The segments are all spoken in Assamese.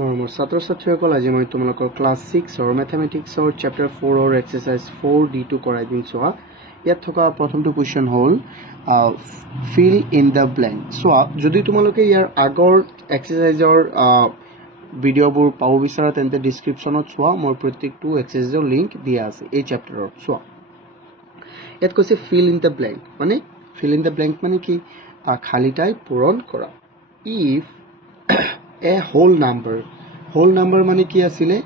মৰমৰ ছাত্ৰ ছাত্ৰীসকল আজি মই তোমালোকৰ ক্লাছ 6 ৰ মেথমেটিক্সৰ চেপ্টাৰ 4 ৰ এক্সাৰসাইজ 4D2 কৰাই দিম চোৱা ইয়াত থকা প্ৰথমটো কোৱেশ্চন হ'ল ফিল ইন দ্য ব্ল্যাঙ্ক চোৱা যদি তোমালোকে ইয়াৰ আগৰ এক্সাৰসাইজৰ ভিডিঅ'বোৰ পাব বিচাৰা তেন্তে ডেসক্ৰিপচনত চোৱা মই প্ৰত্যেকটো এক্সাৰসাইজৰ লিংক দিয়া আছে এই চেপ্টাৰত চোৱা ইয়াত কৈছে ফিল ইন দ্য ব্ল্যাঙ্ক মানে ফিল ইন দ্য ব্ল্যাঙ্ক মানে কি খালি ঠাই পূৰণ কৰা if a whole number মানে কি আছিলে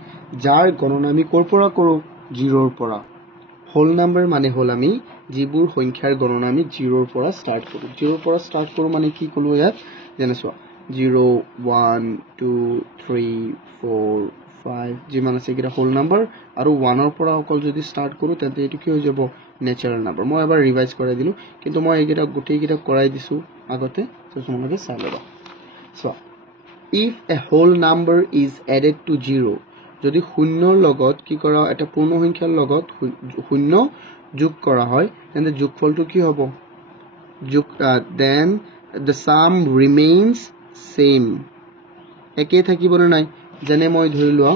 যাৰ গণনা আমি কৰ পৰা কৰো 0 ৰ পৰা whole number মানে হল আমি যিবোৰ সংখ্যাৰ গণনা আমি 0 ৰ পৰা স্টাৰ্ট কৰো 0 ৰ পৰা স্টাৰ্ট কৰো মানে কি কলো ইয়াত যেনে চোৱা 0 1 2 3 4 5 যিমান আছে কিটা whole number আৰু 1 ৰ পৰা অকল যদি স্টাৰ্ট কৰো তেন্তে এটো কি হৈ যাব ন্যাচাৰাল নাম্বাৰ মই এবাৰ ৰিভাইজ কৰাই দিলো কিন্তু মই এইকেইটা গোটেই কেইটা কৰাই দিছো আগতে তো তোমালোকে চাই লবা so if a whole number is added to 0 যদি শূন্যৰ লগত কি কৰা এটা পূৰ্ণ সংখ্যাৰ লগত শূন্য যোগ কৰা হয় তেন্তে যোগফলটো কি হ'ব then the sum remains same একে থাকিব না নাই যেনে মই ধৰিলোৱা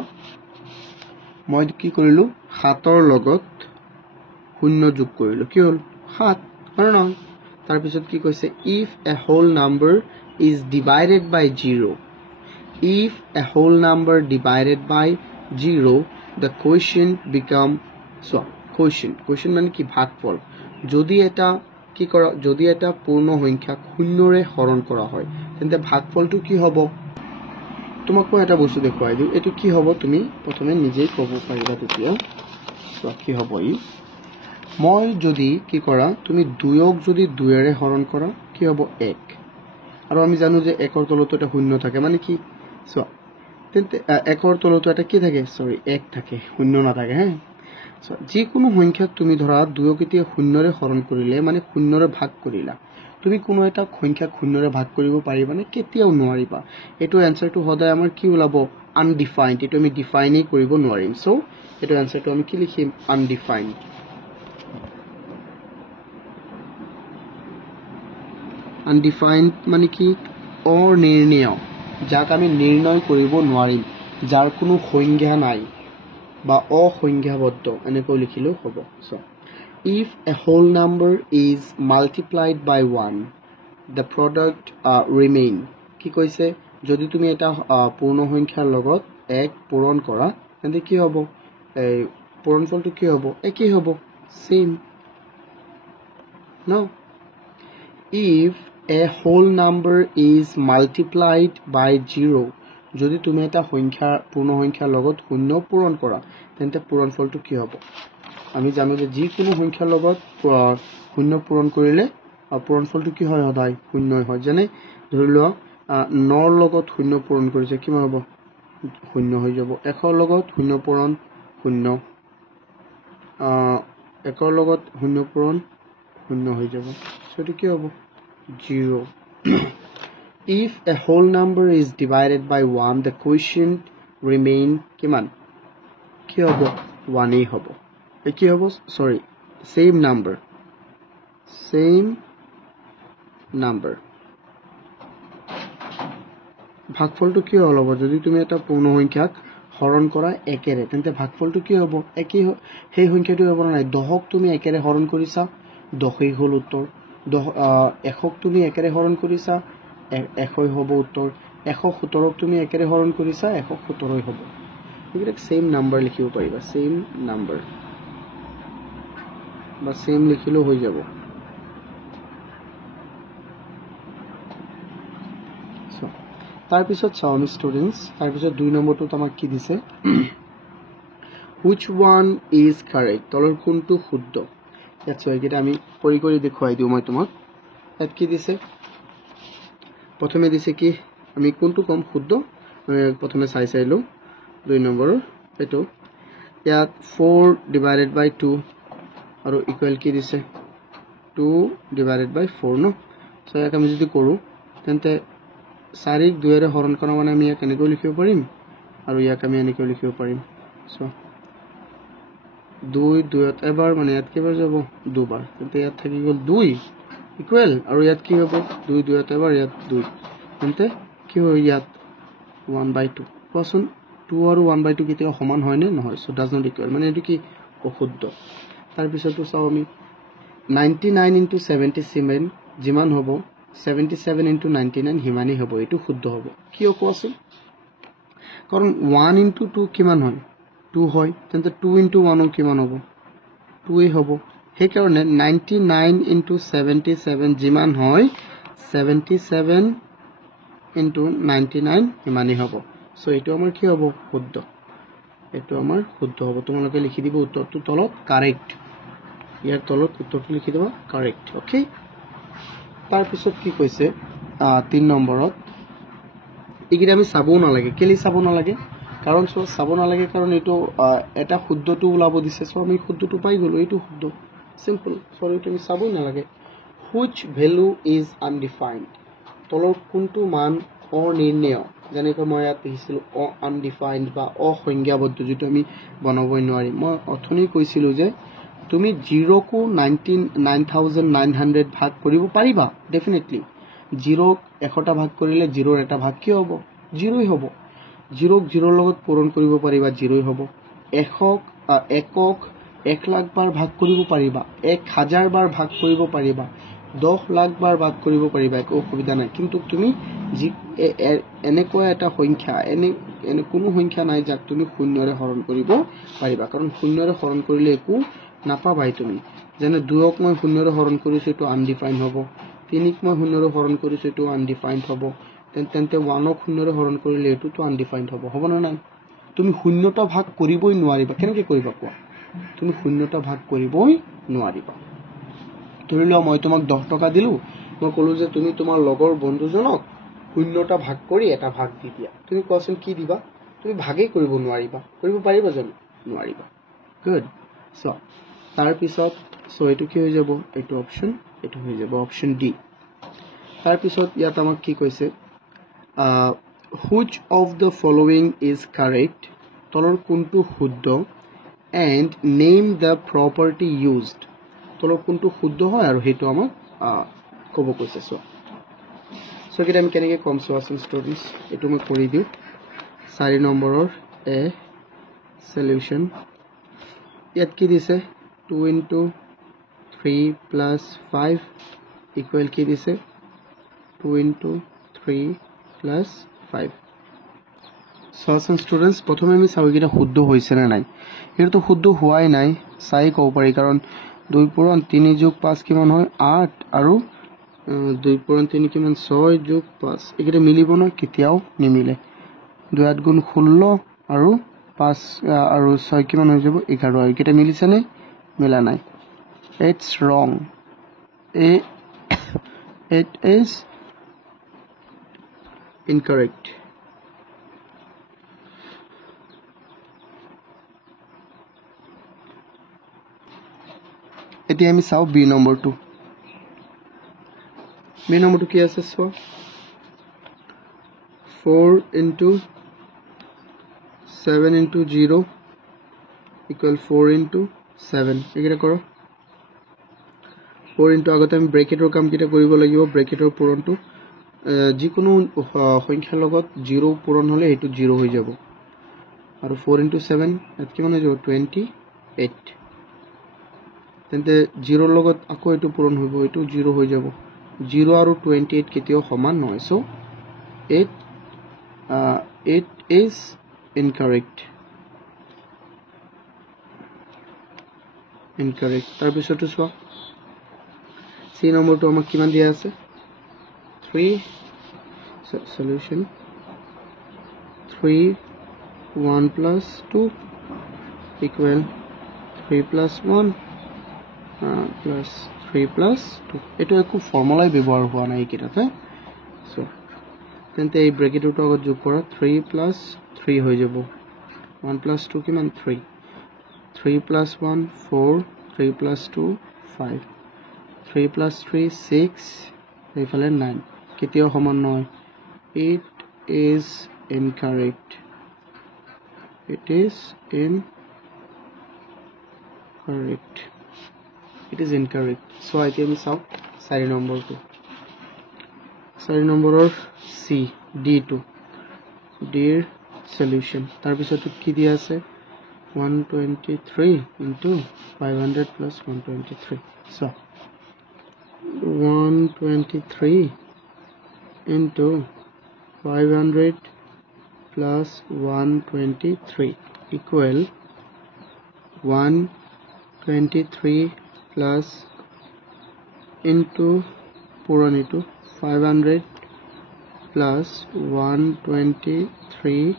মই কি কৰিলো 7 ৰ লগত শূন্য যোগ কৰিলো কি হ'ল 7 হয় না তাৰ পিছত কি কৈছে if a whole number is divided by 0 if a whole number divided by 0 the quotient become so quotient মানে কি ভাগফল যদি এটা কি কৰা যদি এটা পূৰ্ণ সংখ্যা শূন্যৰে হৰণ কৰা হয় তেন্তে ভাগফলটো কি হ'ব তোমাক মই এটা বস্তু দেখুৱাই দিও এটো কি হ'ব তুমি প্ৰথমে নিজেই ক'ব পাৰিবা তেতিয়া so কি হ'ব ই মই যদি কি কৰা তুমি 2ক যদি 2ৰে হৰণ কৰা কি হ'ব 1 আৰু আমি জানো যে 1ৰ তলতো এটা শূন্য থাকে মানে কি so তেন্তে 1ৰ তলতো এটা কি থাকে সৰি 1 থাকে শূন্য না থাকে হ্যাঁ so যে কোনো সংখ্যাক তুমি ধৰা 2ক এতিয়া শূন্যৰে হৰণ কৰিলে মানে শূন্যৰে ভাগ কৰিলা তুমি কোনো এটা সংখ্যাক শূন্যৰে ভাগ কৰিব পাৰিবা নে কেতিয়াও নোৱাৰিবা এটো আনসাৰটো সদায় আমাৰ কি ওলাব আনডিফাইন্ড এটো আমি ডিফাইনই কৰিব নোৱাৰিম so এটো আনসাৰটো আমি কি লিখিম আনডিফাইন্ড undefined মানে কি অনিৰ্ণয় যাক আমি নিৰ্ণয় কৰিব নোৱাৰিম যাৰ কোনো সংজ্ঞা নাই বা অসংজ্ঞাবদ্ধ এনেকৈ লিখিলেও হ'ব so if a whole number is multiplied by 1 the product remain কি কৈছে যদি তুমি এটা পূৰ্ণ সংখ্যাৰ লগত 1 পূৰণ কৰা তেন্তে কি হ'ব এই পূৰণফলটো কি হ'ব একেই হ'ব same no if a whole number is multiplied by 0 যদি তুমি এটা সংখ্যা পূৰ্ণ সংখ্যাৰ লগত শূন্য পূৰণ কৰা তেন্তে পূৰণফলটো কি হ'ব আমি জানো যে যি কোনো সংখ্যাৰ লগত শূন্য পূৰণ কৰিলে পূৰণফলটো কি হয় সদায় শূন্যই হয় যেনে ধৰিলোৱা 9 ৰ লগত শূন্য পূৰণ কৰিছে কিমান হ'ব শূন্য হৈ যাব 1 ৰ লগত শূন্য পূৰণ শূন্য 1 ৰ লগত শূন্য পূৰণ শূন্য হৈ যাব সেটো কি হ'ব 0 if a whole number is divided by 1 the quotient remain কিমান কি হ'ব 1 এই হ'ব কি হ'ব সৰি same number ভাগফলটো কি হ'ব যদি তুমি এটা পূৰ্ণ সংখ্যাক হৰণ কৰা একেৰে তেন্তে ভাগফলটো কি হ'ব একেই সেই সংখ্যাটো হ'ব নাই 10ক তুমি একেৰে হৰণ কৰিছা 10 হ'ল উত্তৰ 1ক তুমি একেৰে হৰণ কৰিছা 1 হ'ব উত্তৰ 117ক তুমি একেৰে হৰণ কৰিছা 117 হ'ব এইবিলাক সেম নাম্বাৰ লিখিব পাৰিবা সেম নাম্বাৰ বা সেম লিখিলেও হৈ যাব তাৰ পিছত চাও আমি ষ্টুডেন্টস তাৰ পিছত 2 নম্বৰটো আমাক কি দিছে which one is correct তলৰ কোনটো শুদ্ধ ইয়াত এটা আমি কৰি দেখুৱাই দিও মই তোমাক ইয়াত কি দিছে প্ৰথমে দিছে কি আমি কোনটো কম শুদ্ধ প্ৰথমে চাইলো 2 নম্বৰ এটো ইয়াত 4 divided by 2 আৰু ইকুৱেল কি দিছে 2 divided by 4 ন সো ইয়াক আমি যদি কৰো তেন্তে 4ক 2 ৰে হৰণ কৰা মানে আমি ইয়াক এনেকৈ লিখিব পাৰিম আৰু ইয়াক আমি এনেকৈ লিখিব পাৰিম সো 2 2ত এবাৰ মানে ইয়াত কেবাৰ যাব দুবাৰ তেন্তে ইয়াত থাকি গ'ল 2 ইকুৱেল আৰু ইয়াত কি হ'ব 2 2ত এবাৰ ইয়াত 2 তেন্তে কি হয় ইয়াত 1/2 কোৱাচোন 2 আৰু 1/2 কেতিয়াও সমান হয় নে নহয় সো ডাজ নট ইকুৱেল মানে এটো কি অশুদ্ধ তাৰ পিছতো চাও আমি 99 into 77 যিমান হ'ব 77 into 99 হিমানি হ'ব এটো শুদ্ধ হ'ব কিয় কোৱাচোন কাৰণ 1 into 2 কিমান হয় 2 হয় তেন্তে 2 into 1 কিমান হ'ব 2 এ হ'ব সেই কাৰণে 99 into 77 যিমান হয় 77 into 99 হিমানি হ'ব সো এটো আমাৰ কি হ'ব শুদ্ধ এটো আমাৰ শুদ্ধ হ'ব তোমালোকে লিখি দিব উত্তৰটো তলত কাৰেক্ট ইয়াৰ তলত উত্তৰটো লিখি দিবা কাৰেক্ট ওকে তাৰ পিছত কি কৈছে 3 নম্বৰত ইগিৰা আমি চাবও নালাগে কেলি চাব নালাগে কাৰণ চাব নালাগে কাৰণ এটো এটা শুদ্ধটো ওলাব দিছে সো আমি শুদ্ধটো পাই গলো এটো শুদ্ধ সিম্পল সৰি তুমি চাবও নালাগে which value is undefined তলৰ কোনটো মান অনিৰ্ণয় যেনেকৈ মই ইয়াত লিখিছিল undefined বা অসংজ্ঞাবদ্ধ যেটো আমি বনাবই নোৱাৰি মই অথনি কৈছিল যে তুমি 0 কো 99,900 ভাগ কৰিব পাৰিবা ডেফিনেটলি 0 1টা ভাগ কৰিলে 0 এটা ভাগ কি হ'ব 0 হ'ব 0 0 লগত পূৰণ কৰিব পাৰিবা 0 হ'ব 1ক 1 লাখ বাৰ ভাগ কৰিব পাৰিবা 1000 বাৰ ভাগ কৰিব পাৰিবা 10 লাখ বাৰ ভাগ কৰিব পাৰিবা একো অসুবিধা নাই কিন্তু তুমি এনেকুৱা এটা সংখ্যা এনে কোনো সংখ্যা নাই যাক তুমি শূন্যৰে হৰণ কৰিব পাৰিবা কাৰণ শূন্যৰে হৰণ কৰিলে একো নাপাবাই তুমি যেনে 2ক মই শূন্যৰে হৰণ কৰিছো এটো আনডিফাইন্ড হ'ব 3ক মই শূন্যৰে হৰণ কৰিছো এটো আনডিফাইন্ড হ'ব তেন্তে 1ক শূন্যৰে হৰণ কৰিলে এটোটো আনডিফাইন্ড হ'ব না নাই তুমি শূন্যটা ভাগ কৰিবই নোৱাৰিবা কেনেকৈ কৰিবা কোৱা তুমি শূন্যটা ভাগ কৰিবই নোৱাৰিবা ধৰিলো মই তোমাক 10 টকা দিলো মই কলো যে তুমি তোমাৰ লগৰ বন্ধুজনক শূন্যটা ভাগ কৰি এটা ভাগ দি দিয়া তুমি কোৱাচোন কি দিবা তুমি ভাগেই কৰিব নোৱাৰিবা কৰিব পাৰিবা জানো নোৱাৰিবা গুড সো তাৰ পিছত সো এটো কি হৈ যাব এটো অপচন এটো হৈ যাব অপচন ডি তাৰ পিছত ইয়াত আমাক কি কৈছে which of the following is correct তলৰ কোনটো শুদ্ধ and name the property used তলৰ কোনটো শুদ্ধ হয় আৰু হেতু আমাক ক'ব কৈছে সো কিটা আমি কেনেকৈ কম চোৱাচোন ষ্টুডেন্টস এটো মই কৰি দিও 4 নম্বৰৰ এ সলিউশন ইয়াত কি দিছে 2 into 3 plus 5 equal কি দিছে 2 into 3 plus 5 সো ষ্টুডেন্টস প্ৰথমে আমি চাও কিটা শুদ্ধ হৈছে না নাই এটো শুদ্ধ হোৱাই নাই চাই কও পাৰি কাৰণ 2 পূৰণ 3 যোগ 5 কিমান হয় 8 আৰু 2 পূৰণ 3 কিমান 6 যোগ 5 একিটা মিলিব না কেতিয়াও নিমিলে 2 8 গুণ 16 আৰু 5 আৰু 6 কিমান হৈ যাব 11 একিটা মিলিছে নে মিলা নাই it's wrong it is incorrect এটি আমি চাও বি নম্বৰটো কি আছে so 4 into 7 into 0 equal 4 into 7 একেটা করো 4 into আগতে আমি ব্ৰেকেটৰ কাম কিটা কৰিব লাগিব ব্ৰেকেটৰ পূৰণটো যিকোনো সংখ্যাৰ লগত 0 পূৰণ হলে এটো 0 হৈ যাব আৰু 4 into 7 এত কিমান হৈ যাব 28 তেন্তে 0 লগত আকৌ এটো পূৰণ হ'ব এটো 0 হৈ যাব 0 আৰু 28 কেতিয়াও সমান নহয় সো it is incorrect তাৰ পিছতো চোৱা সি নম্বৰটো আমাক কিমান দিয়া আছে 3 solution 3 1 plus 2 equal 3 plus 1 plus 3 plus 2 এটো একো ফৰ্মুলাই ব্যৱহাৰ হোৱা নাই কিটাতে সো তেন্তে এই ব্ৰেকেটটো আগত যোগ কৰা 3 plus 3 হৈ যাব 1 plus 2 কিমান 3 3 plus 1 4 3 plus 2 5 3 plus 3 6 এইফালে 9 কেতিয়াও সমান নহয় it is incorrect it is incorrect so এতিয়া আমি চাও 4 নম্বৰটো 4 নম্বৰৰ C D2 D solution tar pisot ki dia ase 123 into 500 plus 123 so 123 into 500 plus 123 equal 123 plus into puron into 500 plus 123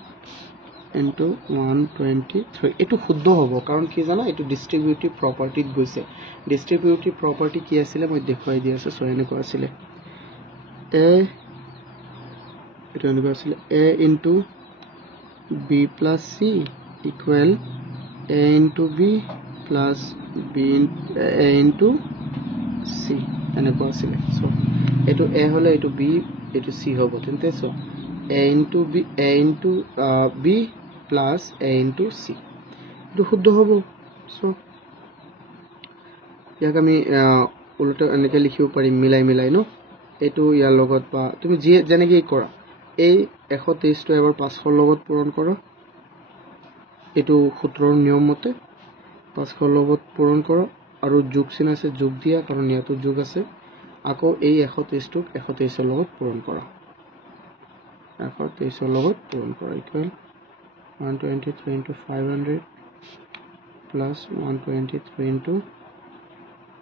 into 123 etu শুদ্ধ হ'ব কাৰণ কি জানা এটো ডিস্ট্ৰিবিউটিভ প্ৰপাৰ্টিত গৈছে ডিস্ট্ৰিবিউটিভ প্ৰপাৰ্টি কি আছিল মই দেখুৱাই দি আছে সো এনেকুৱা আছিল a এটো এনেকুৱা আছিল a into b plus c equal a into b plus b a into c এনেকুৱা আছিল সো এটো a হলে এটো b এটো c হ'ব তেন্তে so a into b plus a into c এটো শুদ্ধ হ'ব সো ইয়াক আমি উল্টা এনেকৈ লিখিব পাৰিম মিলাই ন এটো ইয়াৰ লগত বা তুমি যে যেনেকৈ কৰা এই 123 টো এবাৰ 500 লগত পূৰণ কৰা এটো সূত্ৰৰ নিয়ম মতে 500 লগত পূৰণ কৰা আৰু যোগ চিন আছে যোগ দিয়া কাৰণ ইয়াতো যোগ আছে আকৌ এই 123 টোক 123 ৰ লগত পূৰণ কৰা 123 ৰ লগত পূৰণ কৰা ইকুৱেল 123 into 500 plus 123 into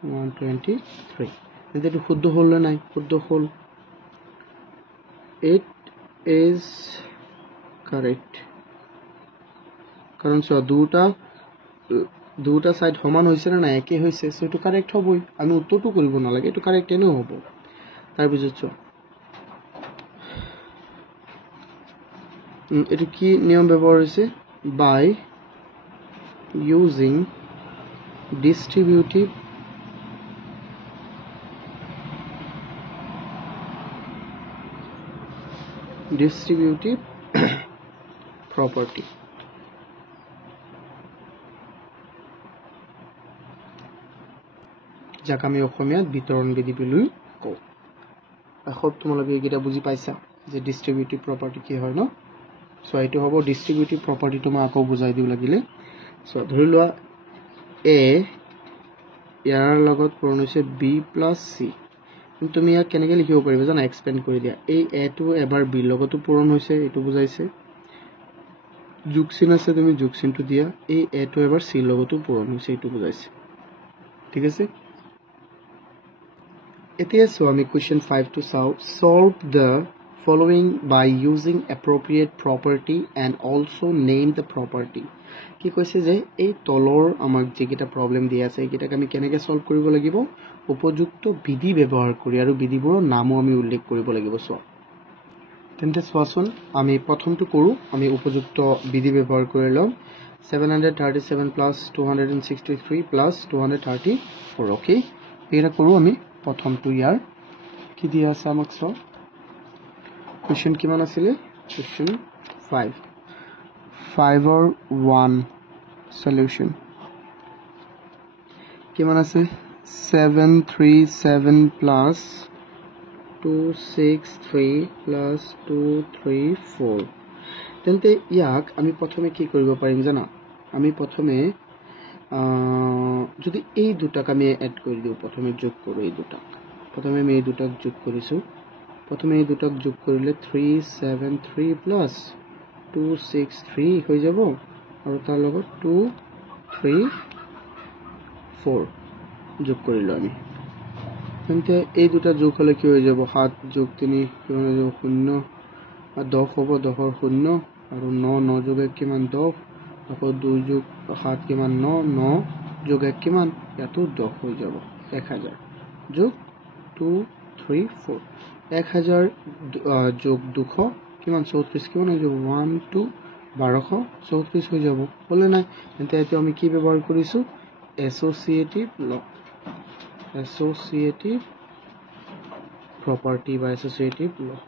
123 এটো শুদ্ধ হল না নাই শুদ্ধ হল it is correct কারণ সো দুটা সাইড সমান হৈছে না না একে হৈছে সো এটো কারেক্ট হবই আমি উত্তৰটো কৰিব নালাগে এটো কাৰেক্ট এনে হ'ব তাৰ পিছত এটো কি নিয়ম ব্যৱহাৰ হৈছে by using distributive property যাক আমি অসমীয়াত বিতৰণ বিধি বুলি কওঁ এখন তোমালোকে এইটা বুজি পাইছা যে ডিস্ট্ৰিবিউটিভ প্ৰপাৰ্টি কি হয় ন সো এটো হ'ব ডিস্ট্ৰিবিউটিভ প্ৰপাৰ্টিটো মই আকৌ বুজাই দিউ লাগিলে সো ধৰি লোৱা a ইয়াৰ লগত পূৰণ হৈছে b plus c তুমি ইয়াক কেনেকৈ লিখিব পাৰিবা জানা এক্সপেন্ড কৰি দিয়া এই a টো এবাৰ b লগতো পূৰণ হৈছে এটো বুজাইছে যোগ চিন আছে তুমি যোগ চিনটো দিয়া এই a টো এবাৰ c লগতো পূৰণ হৈছে এটো বুজাইছে ঠিক আছে এতিয়া সো আমি কোৱেশ্চন 5 টো চাও solve the following by using appropriate property and also name the property কি কৈছে যে এই তলৰ আমাক যেকিটা প্ৰবলেম দিয়া আছে এইকিটাক আমি কেনেকৈ সলভ কৰিব লাগিব উপযুক্ত বিধি ব্যৱহাৰ কৰি আৰু বিধিবোৰৰ নামও আমি উল্লেখ কৰিব লাগিব সো তেন্তে সোৱাচোন আমি প্ৰথমটো কৰো আমি উপযুক্ত বিধি ব্যৱহাৰ কৰি লম 737 plus 263 plus 234 ওকে এটা কৰো আমি প্ৰথমটো ইয়াৰ কি দিয়া আছে আমাক সো question কিমান আছিল question 5 or 1 solution কিমান আছে 737 plus 263 plus 234 তেন্তে ইয়াক আমি প্ৰথমে কি কৰিব পাৰিম জানা আমি প্ৰথমে যদি এই দুটাক আমি এড কৰি দিও প্ৰথমে যোগ কৰো এই দুটাক প্ৰথমে আমি এই দুটাক যোগ কৰিছো প্ৰথমে এই দুটাক যোগ কৰিলে 373 plus 263 হৈ যাব আৰু তাৰ লগত 234 যোগ কৰিলো আমি তেন্তে এই দুটা যোগ হলে কি হৈ যাব 7 যোগ 3 কিমান হৈ যাব 0 আর 10 হ'ব 10 ৰ 0 আৰু 9 যোগ 1 কিমান 10 আকৌ 2 যোগ 7 কিমান 9 যোগ 1 কিমান ইয়াতো 10 হৈ যাব 1000 যোগ 234 1000 যোগ 200 কিমান 34 কিমান হৈ যাব 1 2 1234 হৈ যাব বলে নাই তেন্তে এটো আমি কি ব্যৱহাৰ কৰিছো associative property বা associative law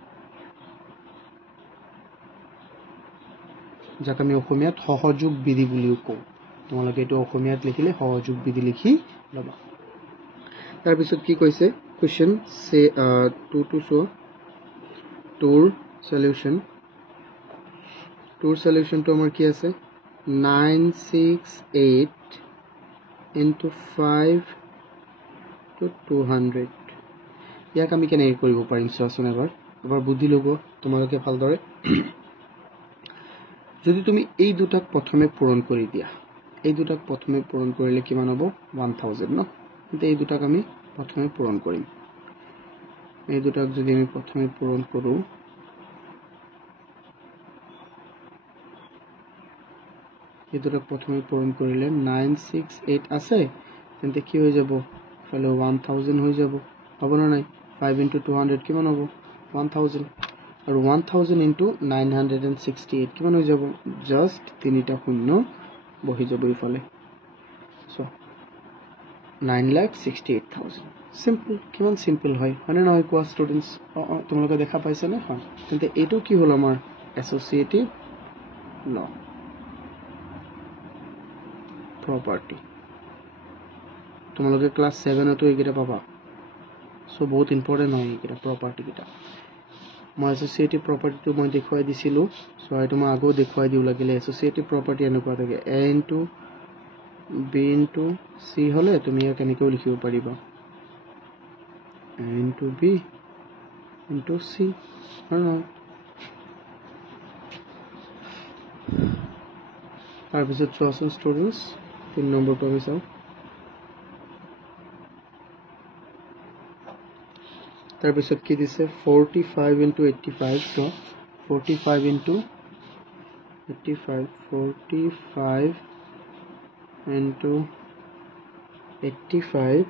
যাক আমি অসমীয়াত সহযোগ বিধি বুলিও কওঁ তোমালোকে এটো অসমীয়াত লিখিলে সহযোগ বিধি লিখি লবা তাৰ পিছত কি কৈছে question say 2 to so tour solution 2 সলিউশনটো আমাৰ কি আছে 968 into 5 to 200 ইয়াক আমি কেনেকৈ কৰিব পাৰিম চোৱাচোন এবাৰ বুদ্ধি ল'ব তোমালোকে ভালদৰে যদি তুমি এই দুটাক প্ৰথমে পূৰণ কৰি দিয়া এই দুটাক প্ৰথমে পূৰণ কৰিলে কিমান হ'ব 1000 ন কিন্তু এই দুটাক আমি প্ৰথমে পূৰণ কৰিম এই দুটাক যদি আমি প্ৰথমে পূৰণ কৰো এই দুটাক প্ৰথমে পূৰণ কৰিলে 968 আছে তেন্তে কি হৈ যাব ফলে 1000 হৈ যাব হ'ব না নাই 5 into 200 কিমান হ'ব 1000 আৰু 1000 into 968 কিমান হৈ যাব জাস্ট তিনিটা শূন্য বহি যাব ইফালে সো 9,68,000 সিম্পল কিমান সিম্পল হয় মানে নহয় কোৱা ষ্টুডেন্টস তোমালোকে দেখা পাইছে না হয় তেন্তে এটো কি হল আমাৰ এসোসিয়েটিভ ল property তোমালোকে ক্লাস 7 তো এইকেইটা পাবা সো বহুত ইম্পৰ্টেন্ট হয় এইকেইটা প্ৰপাৰ্টি কেইটা মই এসোসিয়েটিভ প্ৰপাৰ্টিটো মই দেখুৱাই দিছিলো সো এইটো মই আগো দেখুৱাই দিউ লাগিলে এসোসিয়েটিভ প্ৰপাৰ্টি এনেকুৱা থাকে a into b into c হলে তুমি ইয়াক কেনেকৈ লিখিব পাৰিবা a into b into c তাৰপিছত চোৱাচোন ষ্টুডেন্টস 3 নম্বৰটো আমি চাও তাৰপিছত কি দিছে 45 into 85 so 45 into 85 45 into 85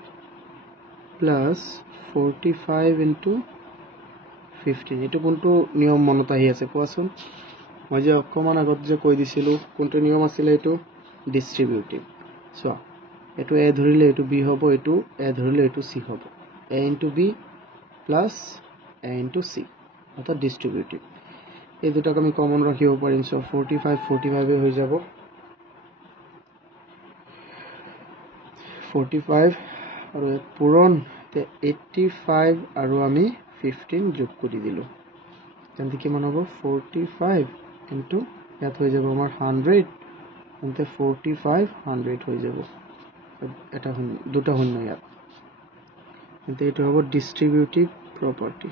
plus 45 into 15 এটো কোনটো নিয়ম মনত আহি আছে কোৱাচোন মই যে অকমান আগত যে কৈ দিছিলো কোনটো নিয়ম আছিল এটো ডিস্ট্ৰিবিউটিভ সো এটো a ধৰিলে এটো b হ'ব এটো a ধৰিলে এটো c হ'ব a into b plus a into c অর্থাৎ ডিস্ট্রিবিউটিভ এই দুটাক আমি কমন রাখিব পাৰিম সো 45 45 এ হৈ যাব 45 আৰু পূৰণ তে 85 আৰু আমি 15 যোগ কৰি দিলো তেন্তে কিমান হ'ব 45 into ইয়াত হৈ যাব আমাৰ 100 তেন্তে 45 100 হৈ যাব এটা দুটা শূন্য ইয়াত তেন্তে এটো হ'ব ডিস্ট্রিবিউটিভ property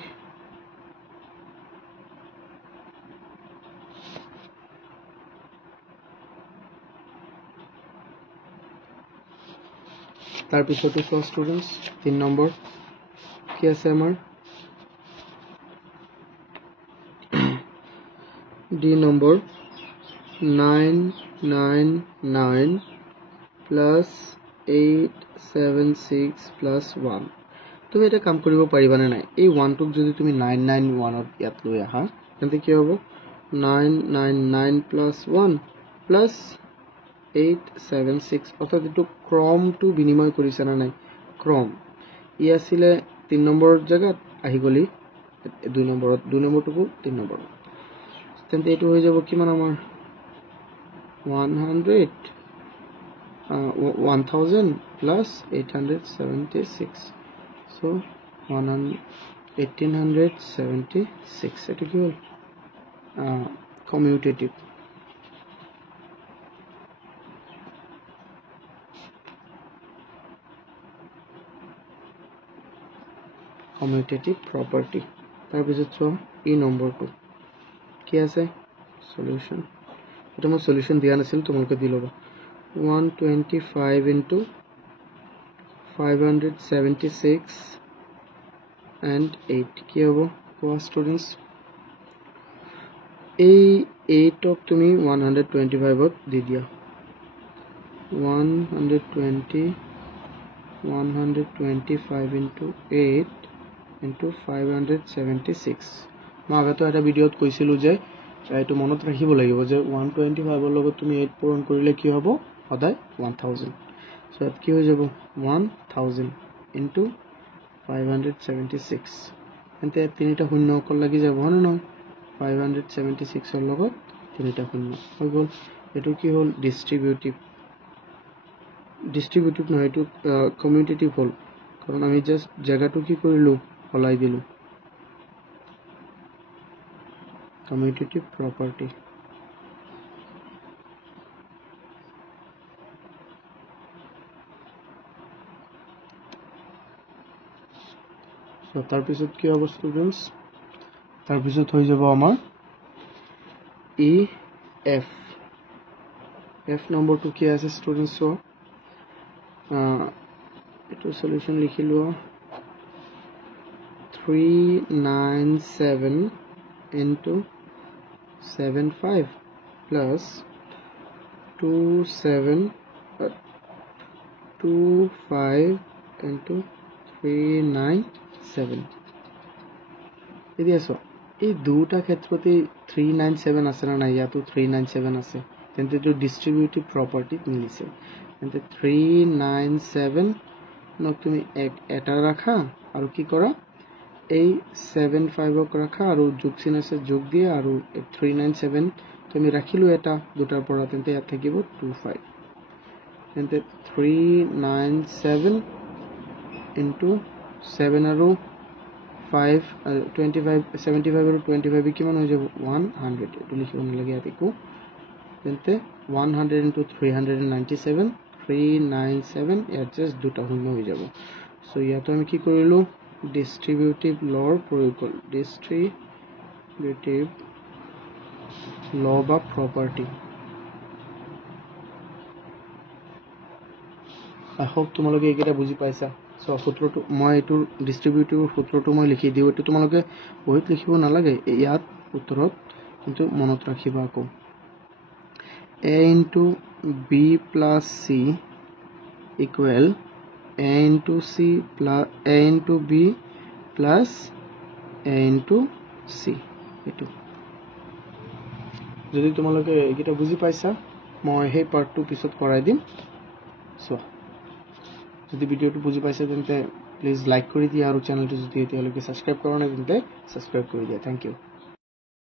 তাৰ পিছতো সো ষ্টুডেন্টস 3 নম্বৰ কি আছে আমাৰ ডি নম্বৰ 999 plus 876 plus 1 তুমি এটা কাম কৰিব পাৰিবানে নাই এই 1 টোক যদি তুমি 991 ত ইয়াত লৈ আহা তেন্তে কি হ'ব 999 plus 1 plus 876 অৰ্থাৎ এটো ক্ৰমটো বিনিময় কৰিছে না নাই ক্ৰম ই আছিল 3 নম্বৰৰ জায়গাত আহি গলি 2 নম্বৰটো 3 নম্বৰ তেন্তে এটো হৈ যাব কিমান আমাৰ 1000 plus 876 so 1876 এটো কি হল commutative property তাৰ পিছত চোৱা এই নম্বৰটো কি আছে সলিউশন এটা মই সলিউশন দিয়া নাছিল তোমালোকে দি লবা 125 into 576 and 8 কি হ'ব কোৱা ষ্টুডেন্টস এই 8 ক তুমি 125 ত দি দিয়া 125 into 8 into 576 মই আগতে এটা ভিডিওত কৈছিলো যে এইটো মনত ৰাখিব লাগিব যে 125 ৰ লগত তুমি 8 পূৰণ কৰিলে কি হ'ব সদায় 1000 সো কি হৈ যাব 1000 into 576 এতে তিনিটা শূন্য অকল লাগি যাব না নহয় 576 ৰ লগত তিনিটা শূন্য হৈ গল এটো কি হল ডিস্ট্ৰিবিউটিভ নহয় এটো কমিউটেটিভ হল কাৰণ আমি জাস্ট জায়গাটো কি কৰিলো হলাই দিলো commutative property তাৰপিছত কি হ'ব ষ্টুডেণ্টছ তাৰপিছত হৈ যাব আমাৰ ই এফ নম্বৰটো কি আছে ষ্টুডেণ্টছ চোৱা এইটো সলিউশন লিখি লোৱা 397 into 75 plus 25 into 397 এতিয়া চোৱা এই দুটা ক্ষেত্ৰতে 397 আছে না নাই ইয়াতো 397 আছে তেন্তে এইটো ডিস্ট্ৰিবিউটিভ প্ৰপাৰ্টিত মিলিছে তেন্তে 397 নক তুমি এটা ৰাখা আৰু কি কৰা এই 75ক ৰাখা আৰু যোগ চিন আছে যোগ দিয়া আৰু 397 তুমি ৰাখিলো এটা দুটাৰ পৰা তেন্তে ইয়াত থাকিব 25 তেন্তে 397 into 7 আৰু 5 25 75 আৰু 25 কিমান হৈ যাব 100 এটো লিখিব নালাগে ইয়াত একো তেন্তে 100 into 397 397 ইয়াত জাস্ট দুটা শূন্য হৈ যাব সো ইয়াত আমি কি কৰিলো ডিস্ট্ৰিবিউটিভ লৰ প্ৰয়োগ কৰিলো ডিস্ট্ৰিবিউটিভ ল বা প্ৰপাৰ্টি আই হোপ তোমালোকে এইকেইটা বুজি পাইছা সো সূত্ৰটো মই এইটো ডিস্ট্ৰিবিউটিভ সূত্ৰটো মই লিখি দিও এটো তোমালোকে বহিত লিখিব নালাগে ইয়াত উত্তৰত কিন্তু মনত ৰাখিবা আকৌ a into b plus c equal a into c plus a into b plus a into c এটো যদি তোমালোকে এইকেইটা বুজি পাইছা মই সেই পাৰ্টটো পিছত কৰাই দিম সো যদি ভিডিওটো বুজি পাইছা তেন্তে প্লিজ লাইক কৰি দিয়া আৰু চেনেলটো যদি এতিয়ালৈকে সাবস্ক্ৰাইব কৰা নাই তেন্তে সাবস্ক্ৰাইব কৰি দিয়া থ্যাংক ইউ